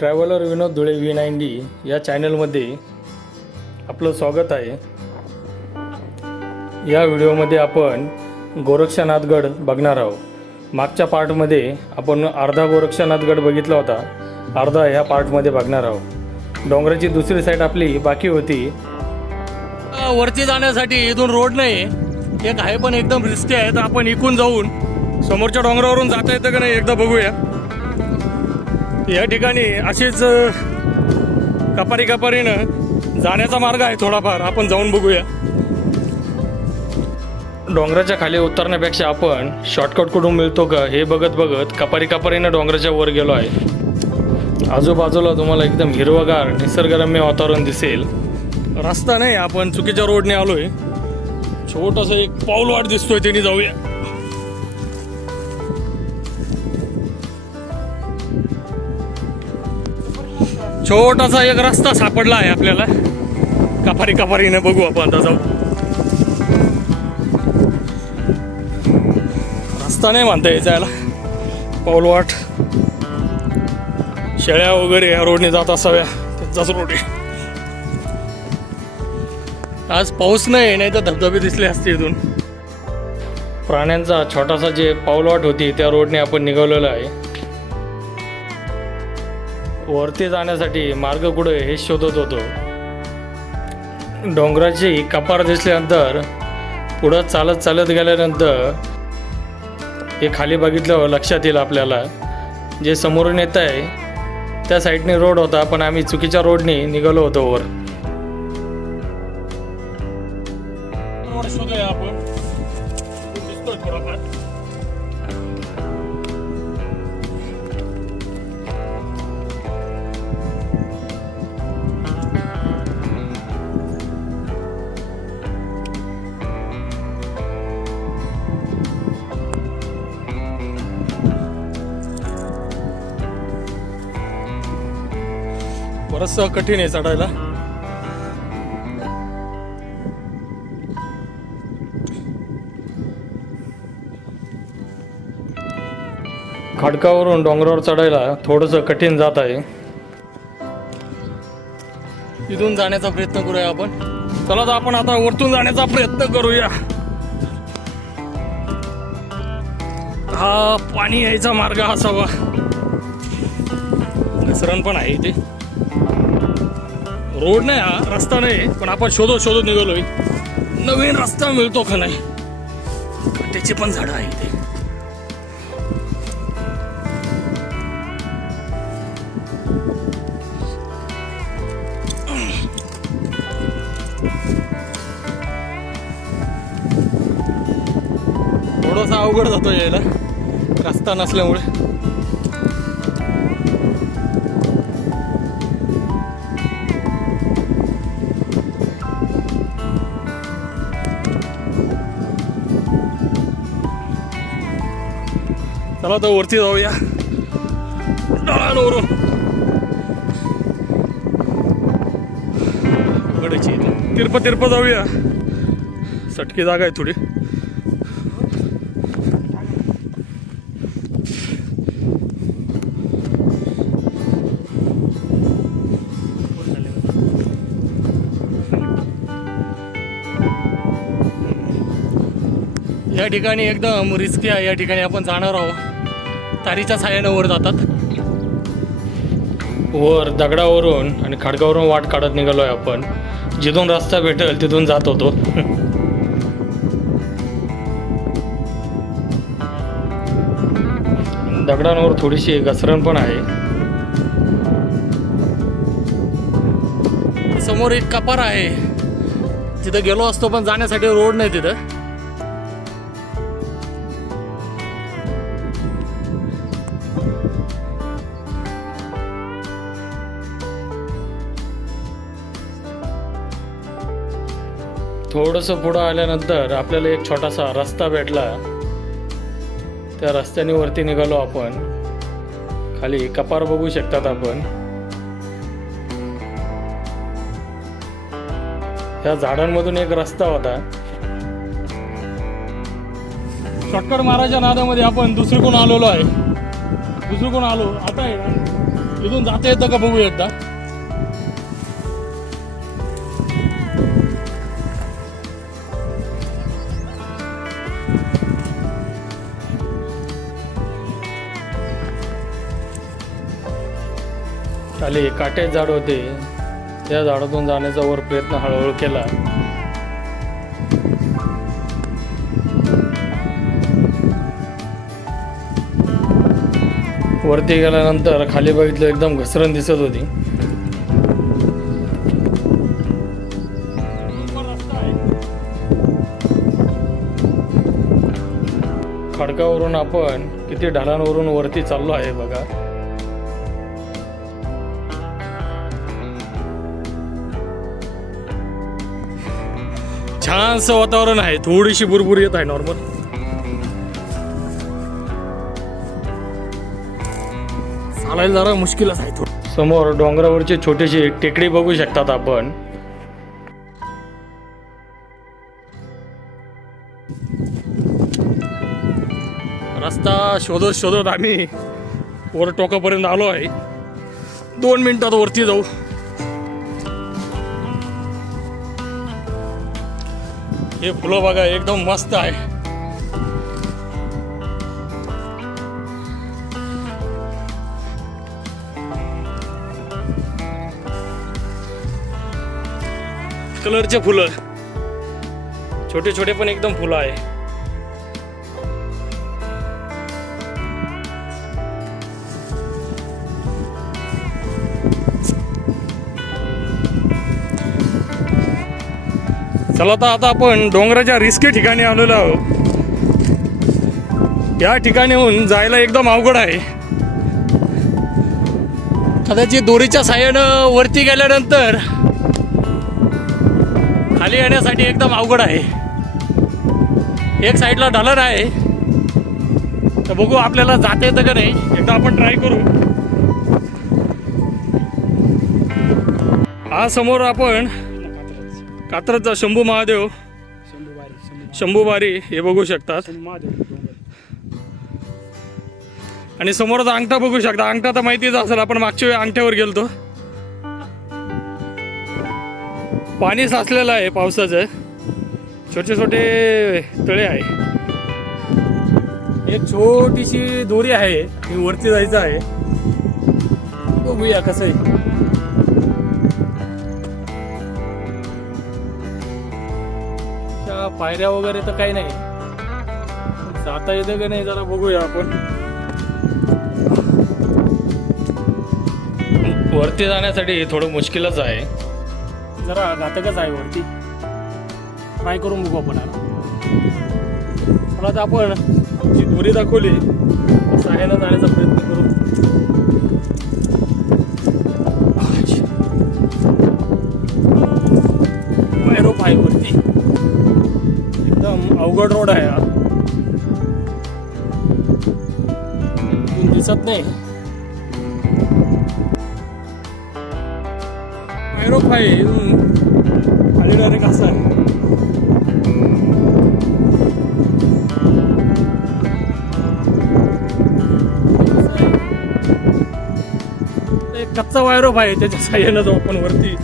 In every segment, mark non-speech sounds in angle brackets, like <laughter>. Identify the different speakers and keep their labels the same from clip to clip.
Speaker 1: Traveller Vinod Dhule V nine D या चॅनलमध्ये आपलं स्वागत आहे. या व्हिडिओमध्ये आपण गोरक्षनाथगड बघणार आहोत. मागच्या पार्टमध्ये आपण अर्धा गोरक्षनाथगड बघितला होता. अर्धा ह्या पार्टमध्ये बघणार आहोत. डोंगराची दुसरी साईड आपली बाकी होती. वरती जाण्यासाठी इथून रोड नाही. एक आहे पण एकदम रिस्की आहे. तर आपण इकून जाऊन समोरच्या डोंगरावरून जाता येतं का नाही एकदा बघूया. या ठिकाणी अशीच कपारी कपारीनं जाण्याचा मार्ग आहे थोडाफार. आपण जाऊन बघूया. डोंगराच्या खाली उतरण्यापेक्षा आपण शॉर्टकट कुठून मिळतो का हे बघत बघत कपारी कपारीनं डोंगराच्या वर गेलो आहे. आजूबाजूला तुम्हाला एकदम हिरवगार निसर्गरम्य वातावरण दिसेल. रस्ता नाही आपण चुकीच्या रोडने आलोय. छोटस एक पाऊल वाट दिसतोय तिने जाऊया. छोटासा एक रस्ता सापडला आहे आपल्याला. कपारी कपारीने बघू आपण आता जाऊ. रस्ता नाही म्हणता यायचा याला पाऊलवाट. शेळ्या वगैरे या रोडने जात असाव्या. त्यांचाच रोड आहे. आज पाऊस नाही नाही तर धबधबे दिसले असते इथून. प्राण्यांचा छोटासा जे पाऊलवाट होती त्या रोडने आपण निघालेलो आहे. वरती जाण्यासाठी मार्ग कुठे हे शोधत होतो. डोंगराची कपार दिसल्यानंतर पुढं चालत चालत गेल्यानंतर हे खाली बघितलं लक्षात येईल आपल्याला. जे समोरून येत आहे त्या साईडने रोड होता पण आम्ही चुकीच्या रोडने निघालो होतो वर. बरंच कठीण आहे चढायला. खडकावरून डोंगरावर चढायला थोडंसं कठीण जात आहे. इथून जाण्याचा प्रयत्न करूया आपण. चला तर आपण आता वरतून जाण्याचा प्रयत्न करूया. हा पाणी यायचा मार्ग असावा. घसरण पण आहे इथे. रोड नाही हा रस्ता नाही. पण आपण शोधत शोधत निघालोय नवीन रस्ता मिळतो का नाही? त्याची पण झाडं आहे इथे थोडासा अवघड जातो यायला. रस्ता नसल्यामुळे. चला तर वरती जाऊया. डळांवरून गडाची. तिरप तिरप जाऊया. सटकी जागा आहे थोडी. या ठिकाणी एकदम रिस्की आहे. या ठिकाणी आपण जाणार आहोत. तारीच्या साह्यानं वर जातात. वर दगडावरून आणि खडकावरून वाट काढत निघालो आहे आपण. जिथून रस्ता भेटेल तिथून जात होतो. <laughs> दगडांवर थोडीशी घसरण पण आहे. समोर एक कपार आहे. तिथं गेलो असतो पण जाण्यासाठी रोड नाही तिथं. थोडंसं पुढं आल्यानंतर आपल्याला एक छोटासा रस्ता भेटला. त्या रस्त्याने वरती निघालो आपण. खाली कपार बघू शकतात आपण. ह्या झाडांमधून एक रस्ता होता. शॉर्टकट मारायच्या नादामध्ये आपण दुसरीकडून आलेलो आहे. दुसरीकडून आलो. आता इथून जाता येतं का बघू एकदा? खाली काटे झाड होते. त्या झाडातून जाण्याचा वर प्रयत्न हळूहळू केला. वरती गेल्यानंतर खाली बघितलं एकदम घसरण दिसत होती. खडकावरून आपण किती ढालांवरून वरती चाललो आहे बघा. छानसं वातावरण आहे. थोडीशी बुरबुर येत आहे नॉर्मल चालायला जरा मुश्किलच आहे थोडं. समोर डोंगरावरची छोटीशी टेकडी बघू शकतात आपण. रस्ता शोधत शोधत आम्ही वर टोकापर्यंत आलो आहे दोन मिनिटात वरती जाऊ. हे फुलं बघा एकदम मस्त आहे. कलरचे फुलं. छोटे छोटे पण एकदम फुलं आहे. चला तर आता आपण डोंगराच्या रिस्की ठिकाणी आलेलो आहोत. या ठिकाणीहून जायला एकदम अवघड आहे. कदाचित दोरीच्या साह्यानं वरती गेल्यानंतर खाली येण्यासाठी एकदम अवघड आहे. एक साईडला ढालर आहे. तर बघू आपल्याला जाता येतं का नाही एकदा आपण ट्राय करू. हा समोर आपण कात्रजचा शंभू महादेव. शंभू बारी हे बघू शकतात. आणि समोरचा अंगठा बघू शकता. अंगठा तर माहितीच असेल आपण मागच्या वेळी अंगठ्यावर गेलतो. पाणी साचलेलं आहे पावसाचं. छोटे छोटे तळे आहे. एक छोटीशी दोरी आहे ती वरती जायचं आहे. बघूया कसं आहे. पायऱ्या वगैरे तर काही नाही. जाता येतं का नाही जरा बघूया आपण. वरती जाण्यासाठी थोडं मुश्किलच आहे. जरा घातकच आहे वरती. ट्राय करून बघू आपण. पण आता आपण जी दोरी दाखवली साह्यानं जाण्याचा अवघड रोड आहे हा. दिसत नाही. आहे खाली डायरेक्ट असं आहे. एक कच्चा वायरोप आहे त्याच्या साह्यानं जाऊ आपण वरती.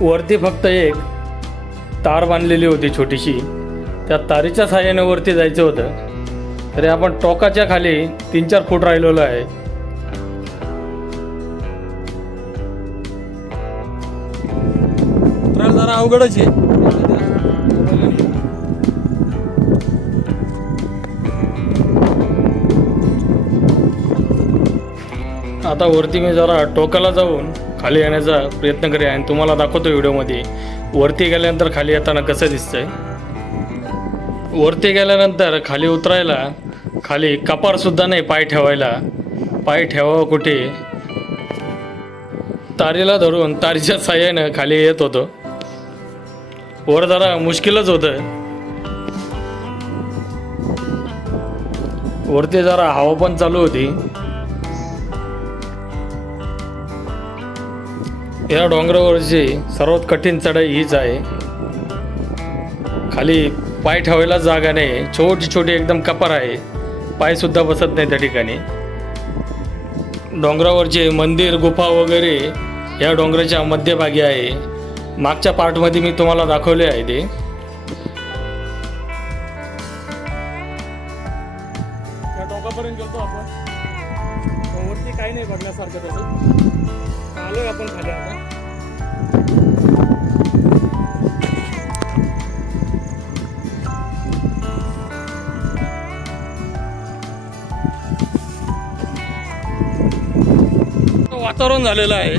Speaker 1: वरती फक्त एक तार बांधलेली होती छोटीशी. त्या तारीच्या साह्याने वरती जायचं होतं. तरी आपण टोकाच्या खाली तीन चार फूट राहिलेलो आहे. जरा अवघडच आहे. आता वरती मी जरा टोकाला जाऊन खाली येण्याचा प्रयत्न करेन आणि तुम्हाला दाखवतो व्हिडिओमध्ये. वरती गेल्यानंतर खाली येताना कसं दिसतंय? वरती गेल्यानंतर खाली उतरायला खाली कपारसुद्धा नाही पाय ठेवायला. पाय ठेवावं कुठे? तारीला धरून तारीच्या साह्यानं खाली येत होतो. वर जरा मुश्किलच होतं. वरती जरा हवा पण चालू होती. या डोंगरावरची सर्वात कठीण चढाई हीच आहे. खाली पाय ठेवायला जागा नाही. छोटी छोटी एकदम कपार आहे. पायसुद्धा बसत नाही त्या ठिकाणी. डोंगरावरचे मंदिर गुफा वगैरे या डोंगराच्या मध्यभागी आहे. मागच्या पार्टमध्ये मी तुम्हाला दाखवले आहे ते. डोंगरापर्यंत गेलो आपण. वरती काही नाही बघण्यासारखं तसं आलोय आपण खाली आता. वातावरण झालेलं आहे.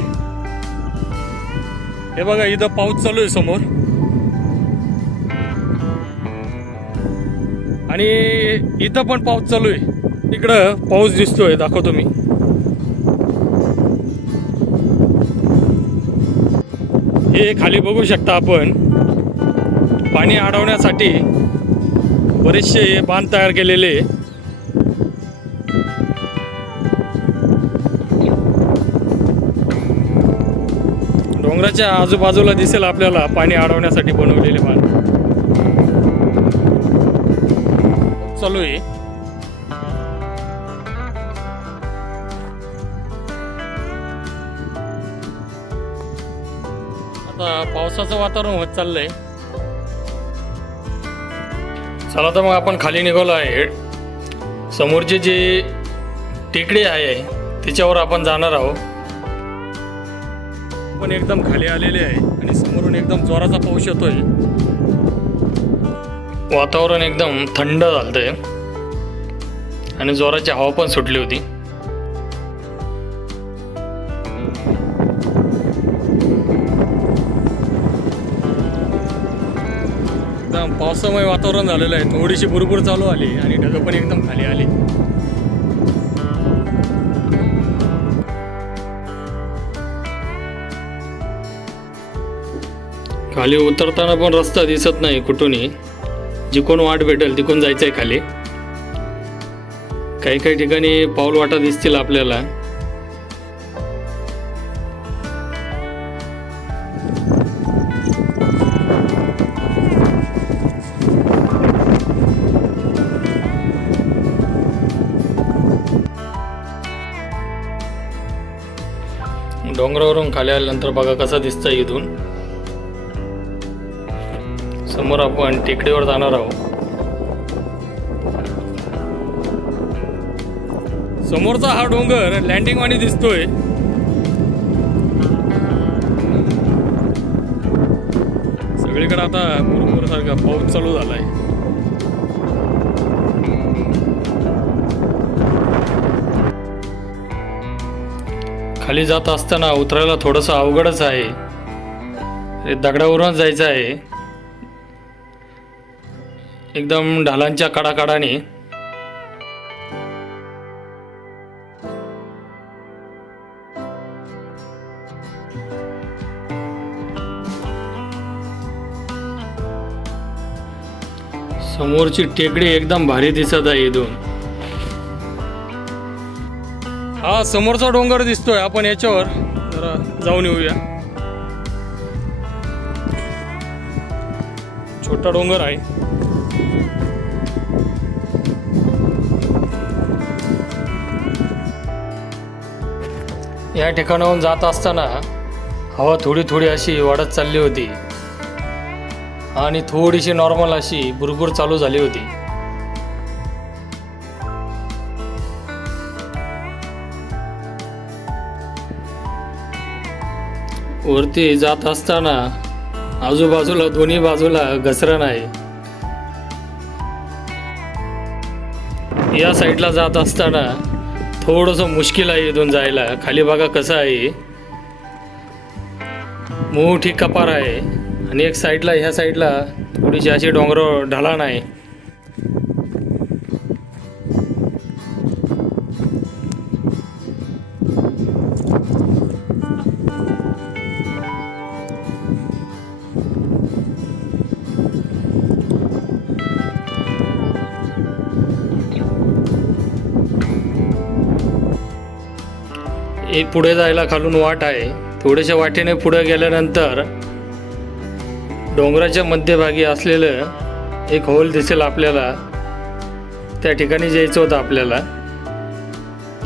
Speaker 1: हे बघा इथं पाऊस चालू आहे समोर. आणि इथं पण पाऊस चालू आहे. इकडं पाऊस दिसतोय दाखवतो मी. हे खाली बघू शकता आपण. पाणी अडवण्यासाठी बरेचसे बांध तयार केलेले. डोंगराच्या आजूबाजूला दिसेल आपल्याला पाणी अडवण्यासाठी बनवलेले बांध. चालू आहे. पावसाचं वातावरण होत चाललंय. चला तर मग आपण खाली निघालो आहे. समोरचे जे टेकडी आहे त्याच्यावर आपण जाणार आहोत. पण एकदम खाली आलेले आहे आणि समोरून एकदम जोराचा पाऊस येतोय. वातावरण एकदम थंड झालतंय आणि जोराची हवा पण सुटली होती. पावसामय वातावरण झालेलं आहे. थोडीशी बुरबुर चालू आली आणि ढगं पण एकदम खाली आली. खाली उतरताना पण रस्ता दिसत नाही कुठूनही. जिकून वाट भेटेल तिकून जायचं आहे खाली. काही काही ठिकाणी पाऊल वाटा दिसतील आपल्याला. डोंगरावरून खाली आल्यानंतर बघा कसं दिसतं इथून. समोर आपण टेकडीवर जाणार आहोत. समोरचा हा डोंगर लँडिंग वाणी दिसतोय. सगळीकडे आता मुरमुर सारखा पाऊस चालू झालाय. खाली जात असताना उतरायला थोडंसं अवघडच आहे. दगडावरून दगडावरूनच जायचं आहे. एकदम ढालांच्या काडाकाडाने समोरची टेकडी एकदम भारी दिसत आहे इथून. हा समोरचा डोंगर दिसतोय. आपण याच्यावर जरा जाऊन येऊया. छोटा डोंगर आहे. या ठिकाणाहून जात असताना हवा थोडी थोडी अशी वाढत चालली होती. आणि थोडीशी नॉर्मल अशी बुरबुर चालू झाली होती. वरती जात असताना आजूबाजूला दोन्ही बाजूला घसरण आहे या साईडला जात असताना थोडंसं मुश्किल आहे इथून जायला. खाली बघा कसं आहे. मोठी कपार आहे आणि एक साईडला ह्या साईडला थोडीशी अशी डोंगर ढलाण आहे. एक पुढे जायला खालून वाट आहे. थोड्याशा वाटेने पुढे गेल्यानंतर डोंगराच्या मध्यभागी असलेलं एक होल दिसेल आपल्याला. त्या ठिकाणी जायचं होतं आपल्याला.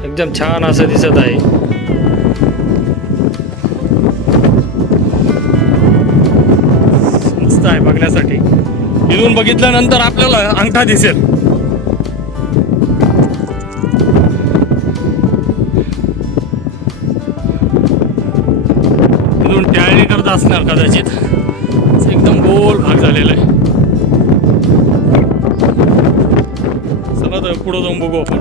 Speaker 1: एकदम छान असं दिसत आहे. मस्त आहे बघण्यासाठी. इथून बघितल्यानंतर आपल्याला अंगठा दिसेल. असणार कदाचित. एकदम गोल भाग झालेला आहे. चला तर पुढं जाऊन बघू आपण.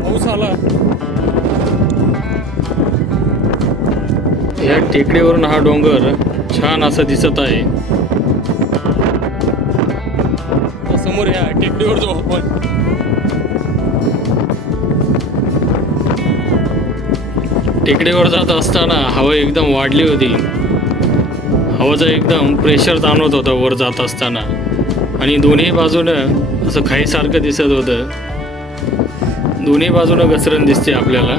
Speaker 1: पाऊस आला. या टेकडीवरून हा डोंगर छान असा दिसत आहे. समोर ह्या टेकडीवर जाऊ आपण. टेकडीवर जात असताना हवा एकदम वाढली होती. हवाचा एकदम प्रेशर जाणवत होता वर जात असताना. आणि दोन्ही बाजूनं असं खाईसारखं दिसत होतं. दोन्ही बाजूनं घसरण दिसते आपल्याला.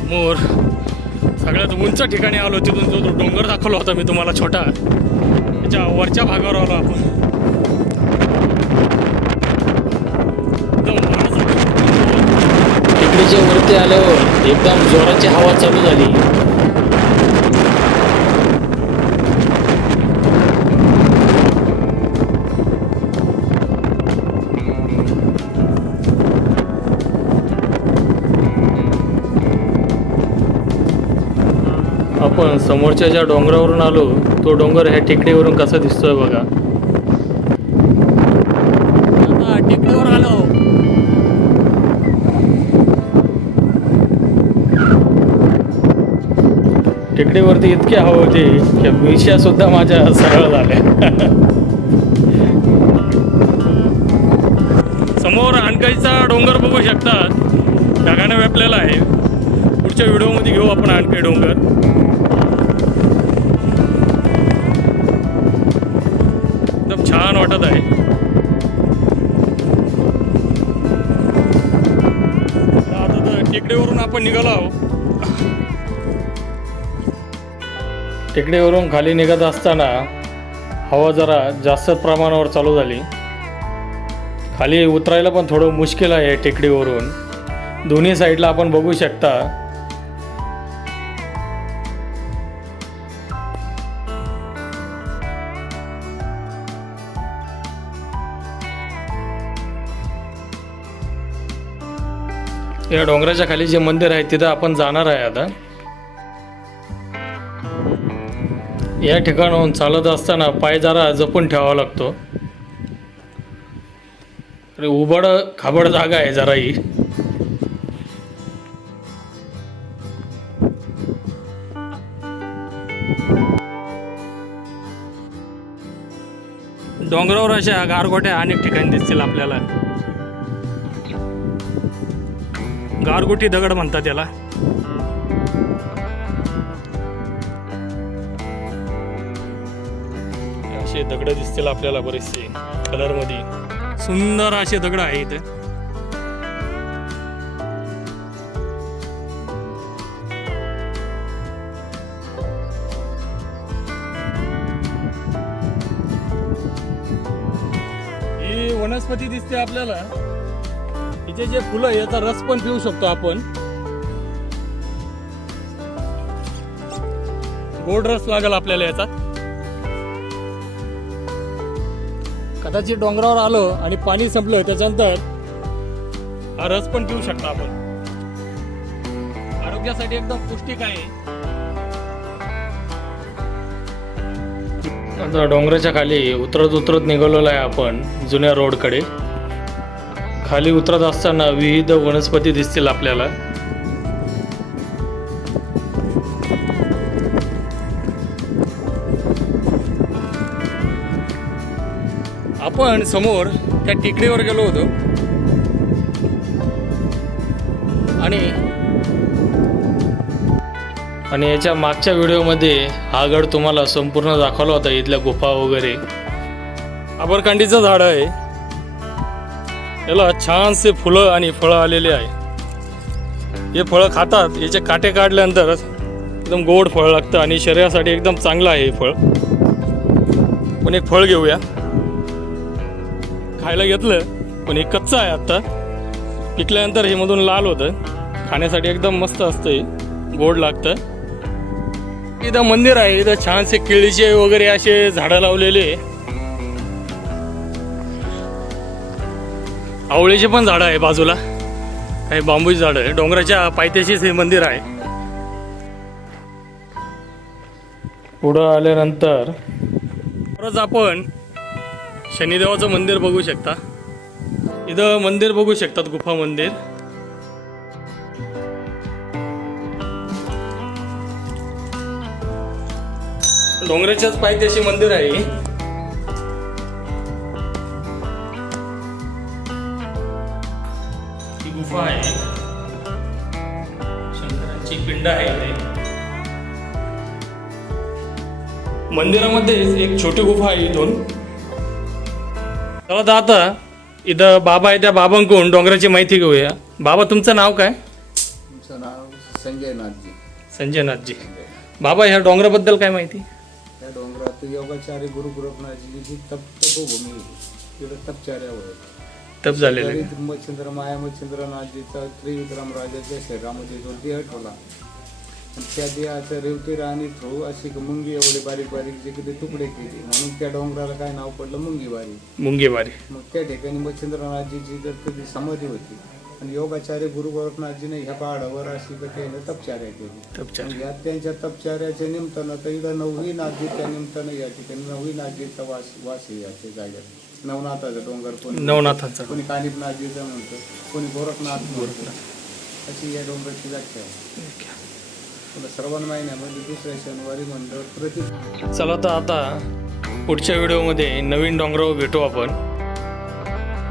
Speaker 1: समोर सगळ्यात उंच ठिकाणी आलो तिथून जो तो डोंगर दाखवला होता मी तुम्हाला छोटा. त्याच्या वरच्या भागावर आलो आपण. एकदम वरती आल्यावर एकदम जोराची हवा चालू झाली. आपण समोरच्या ज्या डोंगरावरून आलो तो डोंगर ह्या टेकडीवरून कसा दिसतोय बघा. आता टेकडीवर आलो. टेकडीवरती इतकी हवा होती की मिशा सुद्धा माझ्या सरळ झाल्या. समोर आणकाईचा डोंगर बघू शकतात. ढगाने व्यापलेला आहे. पुढच्या व्हिडिओमध्ये घेऊ आपण आणकाई डोंगर. वाटत आहे. आता तर टेकडीवरून आपण निघालो आहोत. टेकडीवरून खाली निघत असताना हवा जरा जास्त प्रमाणावर चालू झाली. खाली उतरायला पण थोडं मुश्किल आहे टेकडीवरून. दोन्ही साईडला आपण बघू शकता या डोंगराच्या खाली जे मंदिर आहे तिथं आपण जाणार आहे आता. या ठिकाणाहून चालत असताना पाय जरा जपून ठेवावा लागतो. अरे उबड खाबड जागा आहे जरा ही डोंगरावर अशा गारगोट्या अनेक ठिकाणी दिसतील आपल्याला. गारगोटी दगड म्हणतात त्याला असे दगड दिसतील आपल्याला बरेचसे कलरमध्ये सुंदर असे दगड आहे इथे ही वनस्पती दिसते आपल्याला. हिचे जे फुलं याचा रस पण पिऊ शकतो आपण. गोड रस लागेल आपल्याला याचा. कदाचित डोंगरावर आलो आणि पाणी संपलं त्याच्यानंतर हा रस पण पिऊ शकता आपण. आरोग्यासाठी एकदम पौष्टिक आहे. डोंगराच्या खाली उतरत उतरत निघालेलो आहे आपण जुन्या रोडकडे खाली उतरत असताना विविध वनस्पती दिसतील आपल्याला. आपण समोर त्या टेकडीवर गेलो होतो. आणि आणि याच्या मागच्या व्हिडिओमध्ये हा गड तुम्हाला संपूर्ण दाखवला होता इथल्या गुफा वगैरे. आबरकांडीचं झाड आहे. याला छानसे फुलं आणि फळं आलेले आहे. हे फळं खातात. याचे काटे काढल्यानंतर एकदम गोड फळ लागतं आणि शरीरासाठी एकदम चांगलं आहे हे फळ. पण एक फळ घेऊया. खायला घेतलं पण हे कच्चं आहे आत्ता. पिकल्यानंतर हे मधून लाल होतं. खाण्यासाठी एकदम मस्त असतं हे गोड लागतं. इथं मंदिर आहे. इथं छानसे केळीचे वगैरे असे झाडं लावलेले आवळीचे पण झाडं आहे बाजूला. काही बांबूची झाडं आहे. डोंगराच्या पायथ्याशीच हे मंदिर आहे. पुढं आल्यानंतर परत आपण शनिदेवाचं मंदिर बघू शकता. इथं मंदिर बघू शकतात गुफा मंदिर. डोंगराच्याच पायथ्याशी मंदिर आहे मंदिरामध्ये एक छोटी गुफा आहे इथून. चला तर आता इथं बाबा आहे त्या बाबांकडून डोंगराची माहिती घेऊया. बाबा तुमचं नाव काय?
Speaker 2: तुमचं नाव संजय नाथजी
Speaker 1: संजय नाथजी बाबा ह्या डोंगराबद्दल काय माहिती?
Speaker 2: या डोंगरात योगाचार्य गुरु गोरखनाथजीची तप तपोभूमी आहे. तिकडं तपचार्यावर.
Speaker 1: तप झालेलं आहे.
Speaker 2: तरी मच्छिंद्र माया मच्छिंद्रनाथजीचा त्रिविक्रम राजाच्या शरीरामध्ये जो देह ठेवला. त्या देहाच्या रेवतीर आणि थ्रू अशी मुंगी एवढे बारीक बारीक जे किती तुकडे केले. म्हणून त्या डोंगराला काय नाव पडलं? मुंगीवारी
Speaker 1: मुंगेवारी
Speaker 2: मग त्या ठिकाणी मच्छिंद्रनाथजीची जर कधी समाधी होती आणि योगाचार्य गुरु गोरखनाथजीने ह्या पहाडावर अशी त्याने तपचार्या केली.
Speaker 1: तपचार
Speaker 2: मग या त्यांच्या तपचार्याच्या निमित्तानं तर इथं नववी नाथजीच्या निमित्तानं या ठिकाणी नववी नाथजीचा वास वास आहे याच्या जागेत नवनाथाचा डोंगर कोणी
Speaker 1: नवनाथांचा.
Speaker 2: कोणी कानिपनाथजीचा म्हणतो. कोणी गोरखनाथ म्हणतो. अशी या डोंगराची व्याख्या आहे. श्रावण महिन्यामध्ये दुसऱ्या शनिवारी म्हणलं प्रति
Speaker 1: चला तर आता पुढच्या व्हिडिओमध्ये नवीन डोंगरावर भेटू आपण.